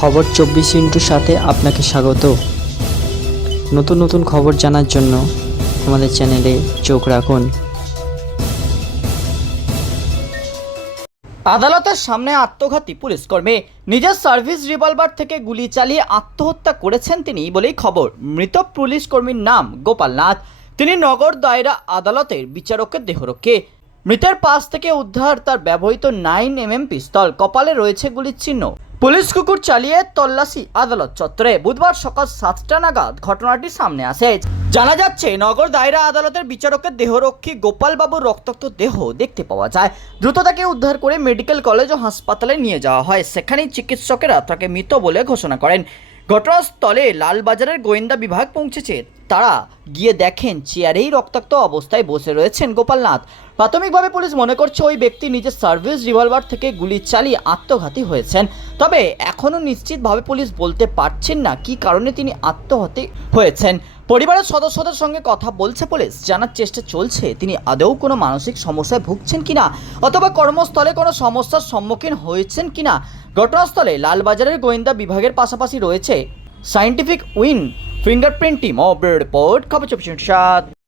খবর চব্বিশ ইন্টুর সাথে আপনাকে স্বাগত। নতুন নতুন খবর জানার জন্য আমাদের চ্যানেলে চোখ রাখুন। আদালতের সামনে আত্মঘাতী পুলিশ কর্মী নিজের সার্ভিস রিভলভার থেকে গুলি চালিয়ে আত্মহত্যা করেছেন তিনি বলেই খবর। মৃত পুলিশকর্মীর নাম গোপাল নাথ। তিনি নগর দায়রা আদালতের বিচারকের দেহরক্ষী। মৃতের পাশ থেকে উদ্ধার তার ব্যবহৃত নাইন এমএম পিস্তল। কপালে রয়েছে গুলির চিহ্ন। পুলিশ কুকুর চালিয়ে তল্লাশি, আদালত চত্বরে। বুধবার সকাল সাতটা নাগাদ ঘটনাটি সামনে আসে। জানা যাচ্ছে, নগর দায়রা আদালতের বিচারকের দেহরক্ষী গোপালবাবুর রক্তাক্ত দেহ দেখতে পাওয়া যায়। দ্রুত তাকে উদ্ধার করে মেডিকেল কলেজ ও হাসপাতালে নিয়ে যাওয়া হয়। সেখানেই চিকিৎসকেরা তাকে মৃত বলে ঘোষণা করেন। ঘটনাস্থলে লালবাজারের গোয়েন্দা বিভাগ পৌঁছেছে। তারা গিয়ে দেখেন চেয়ারেই রক্তাক্ত অবস্থায় বসে রয়েছেন গোপালনাথ। প্রাথমিকভাবে পুলিশ মনে করছে ওই ব্যক্তি নিজের সার্ভিস রিভলভার থেকে গুলি চালিয়ে আত্মঘাতী হয়েছেন। তবে এখনও নিশ্চিতভাবে পুলিশ বলতে পারছেন না কী কারণে তিনি আত্মঘাতী হয়েছেন। পরিবারের সদস্যদের সঙ্গে কথা বলছে পুলিশ, জানার চেষ্টা চলছে। তিনি আদৌ কোনো মানসিক সমস্যায় ভুগছেন কিনা অথবা কর্মস্থলে কোনো সমস্যার সম্মুখীন হয়েছেন কিনা? ঘটনাস্থলে লালবাজারের গোয়েন্দা বিভাগের পাশাপাশি রয়েছে scientific wing fingerprint team of report খবর চব্বিশ সাত